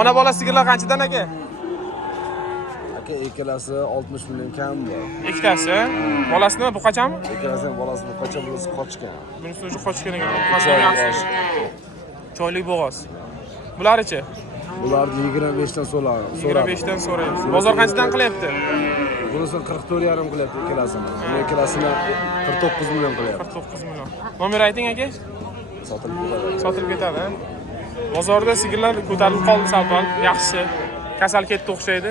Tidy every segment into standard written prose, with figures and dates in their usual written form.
Ona bola sigirlar qanchadan aka? Aka ikkalasi 60 million kam bor. Ikkitasi. Bolasi nima? Bu qachonmi? Ikkalasi bolasi bu qachon bo'lsa qochgan. Bunisi o'zi qochgan ekan. Qachon yaxshi. Choylik bo'g'oz. Bularchi? Bularni 25 dan so'raymiz. 25 dan so'raymiz. Bozor qanchadan qilyapti? Bunisini 44,5 qilyapti ikkalasini. Buni ikkalasini 49 million qilyapti. 49 million. Nomer ayting aka? Sotilib ketadi. Sotilib ketadi. Bozorda sigirlar ko'tarilib qoldi savdol, yaxshi. Kasal ketdi o'xshaydi.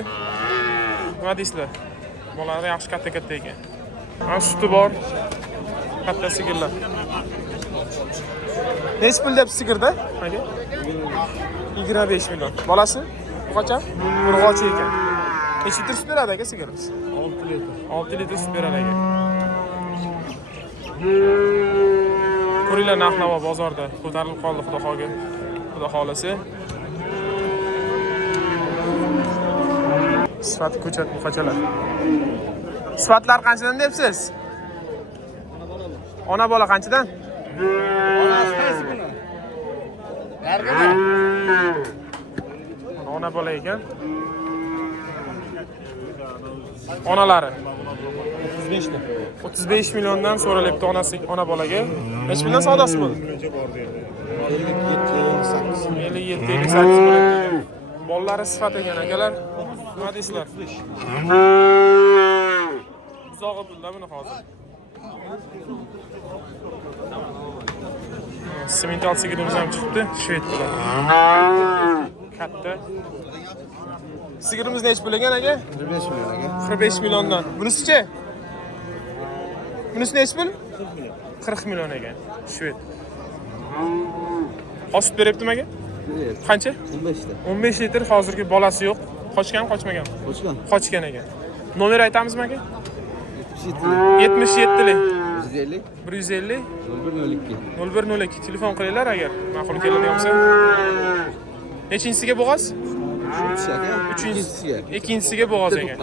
Nima deysizlar? Bolalari yaxshi katta-katta ekan. Ha, suti bor. Katta sigirlar. Necha pul deb sigirda? Aka? 25 million. Bolasi? Bu qancha? Urg'ochi ekan. Necha litr sut beradi aka sigirimiz? 6 litr. 6 litr sut beradi aka. Ko'ringlar narx-navo bozorda ko'tarilib qoldi Xudo xolasa. Sifat ko'chat buqachalar. Sifatlar qanchadan debsiz? Ona bola qanchadan? Onasi qaysi buni? Nargida. Ona bola ekan. Onalari 35 dan. 35 milliondan so'ralyapti onasi ona bolaga. Necha puldan savdosi bo'ldi? 57-58 bo'lyapti. Bolalari sifat ekan akalar. Nima deysizlar? Uzog'i pulda buni hozir. Semental sigirimiz ham chiqdi, shved bilan. Katta. Sigirimiz necha pul ekan aka? 25 million aka. 45 milliondan. Bunisi-chi? Bunisi necha pul? 40 million ekan. Shved. Osib beryaptimi aka? Qancha? 15 dan. 15 litr hozirgi bolasi yo'q. Qochgan, qochmagan? Qochgan. Qochgan ekan. Nomer aytamizmi aka? 77. 77lik. 150. 150 0102. 0102 telefon qilinglar agar ma'qul keladigan bo'lsa. Nechinchisiga bo'g'oz? 3-inchisiga. Ikkinchisiga bo'g'oz ekan.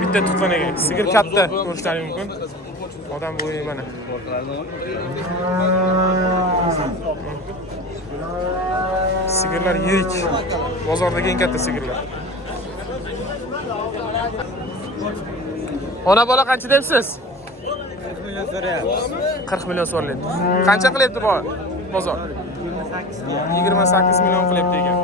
Bitta tuqqan ekan. Sigir katta ko'rishlaring mumkin. Odam bo'yi mana. Sigirlar yirik. Bozordagi eng katta sigirlar. Ona bola qancha debsiz? 40 million so'ralyapti. Qancha qilyapti bozor? 28 million qilyapti ekan.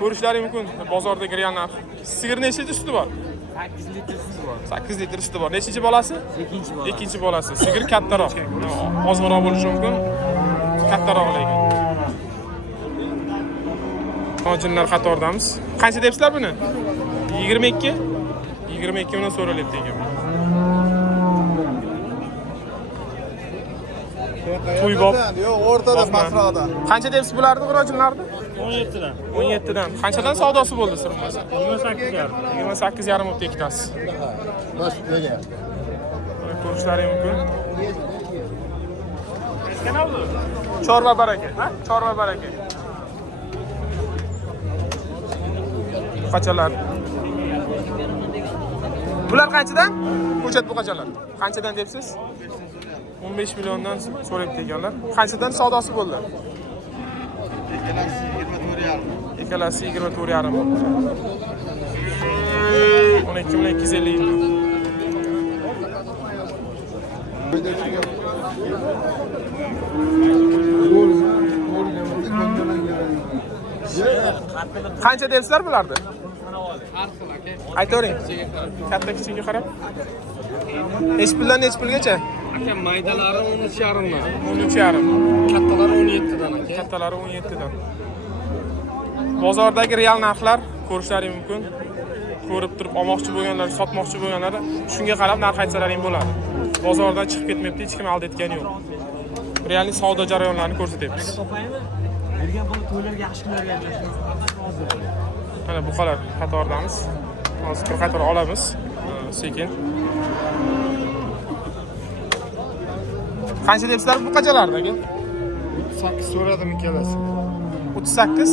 Ko'rishlaring mumkin bozordagi real narx. Sigir nechta suti bor? 8 litr suti bor. 8 litr suti bor. Nechinchi bolasi? Ikkinchi bolasi. Sigir kattaroq. Ozg'inroq bo'lishi mumkin. Kattaroq ekan. Hojinlar qatoridamiz. Qancha debsizlar buni? 22. 22 million so'ralyapti ekan. To'ybob. Yo'q, o'rtada masroqda. Qancha debsiz bularni xurojinlarni? 17 dan. 17 dan. Qanchadan savdosi bo'ldi sirimasi? 28,5. 28,5 bo'lib ikkitasi. Bosh nega? Ko'rishlaring mumkin. Chorva baraka, ha? Chorva baraka. Buqachalar. Bular qanchadan? Ko'chat buqachalar. Qanchadan debsiz? 15 milliondan so'rayapti ekanlar. Qanchadan savdosi bo'ldi? Ikkalasi 24,5 bo'ldi. 12 million 250. Qancha debsizlar bularni? Aytavering. Katta kichikka qarab. Necha puldan necha pulgacha? Aka maydalari 13,5 dan. 13,5. Kattalari 17 dan aka. Kattalari 17 dan. Bozordagi real narxlar ko'rishlaring mumkin. Ko'rib turib olmoqchi bo'lganlar, sotmoqchi bo'lganlar shunga qarab narx aytsalaring bo'ladi. Bozordan chiqib ketmayapti, hech kim aldatgani yo'q. Realni savdo jarayonlarini ko'rsatyapmiz. Bergan pul to'ylarga yaxshi kunlarga Mana buqalar qatoridamiz. Hozir qator olamiz. Sekin. Qancha debsizlar buqachalarni aka? 38 so'radim ikkalasi. 38.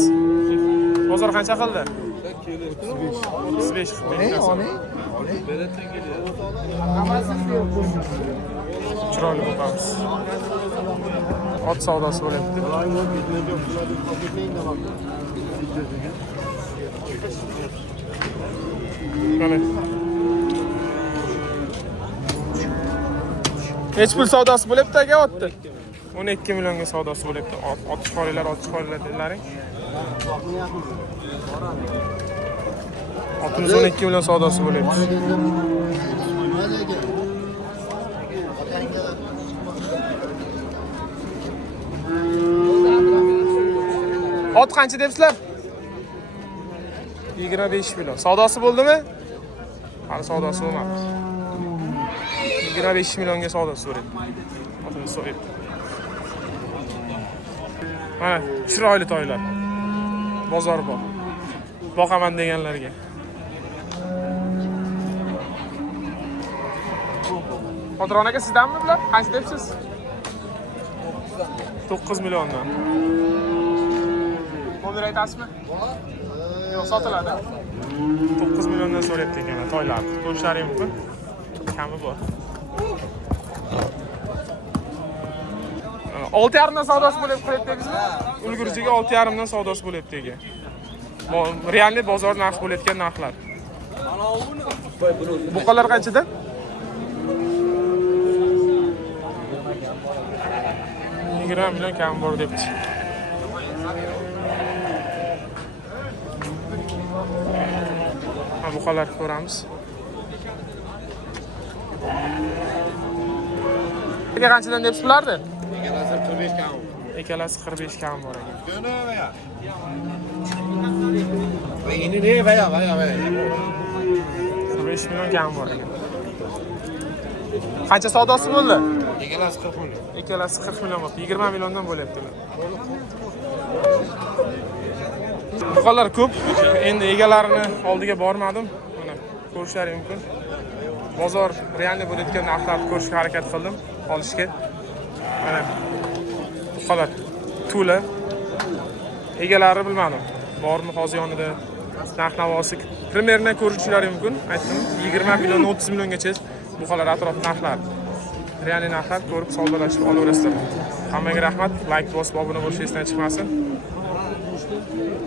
Bozor qancha qildi? 35. Chiroyli buqamiz. Ot savdosi bo'lyapti. Mana. Hech pul savdosi bo'lyapti aka otdi. 12 millionga savdosi bo'lyapti. Otish qorilar dedilaring. Otimiz 12 million savdosi bo'lyapti. Ot qancha debsizlar? 25 million. Savdosi bo'ldimi? Hali savdosi bo'lmadi. 25 millionga savdosi so'raydi. Otimiz so'raydi. Mana chiroyli toylar. Bozor bor. Boqaman deganlarga. Qodron aka sizdanmi bular? Qancha debsiz? 9 milliondan. Nomer aytasizmi? Yo'q, sotiladi. 9 milliondan so'rayapti ekan toylar. Ko'rishlari mumkin. Kami bor. 6,5 dan savdosi bo'lyapti qilyapti-sizmi? Ulgurjiga 6,5 dan savdosi bo'lyapti aka. Realniy bozor narxi bo'layotgan narxlar. Buqalar qanchadan? $20 million kam bor debdi. Buqalarni ko'ramiz. Aka qanchadan debsiz bularni? Ikkalasi 45 kam bor ekan. Ini ne veya. 5 million kam bor ekan. Qancha savdosi bo'ldi? Ikkalasi 40 million. Ikkalasi 40 million bo'ldi. 20 milliondan bo'lyaptilar. Buqalar ko'p. Endi egalarini oldiga bormadim. Mana ko'rishlaring mumkin. Bozor realniy bo'layotgan narxlarni ko'rishga harakat qildim, olishga. Mana buqalar to'la. Egalari bilmadim. Bormi hozir yonida narx-navosi primerni ko'rishlaring mumkin. Aytdim, 20 million 30 milliongacha buqalar atrof narxlar. Realniy narxlar ko'rib savdolashib olaverasizlar. Hammaga rahmat. Like bosib obuna bo'lish esdan chiqmasin.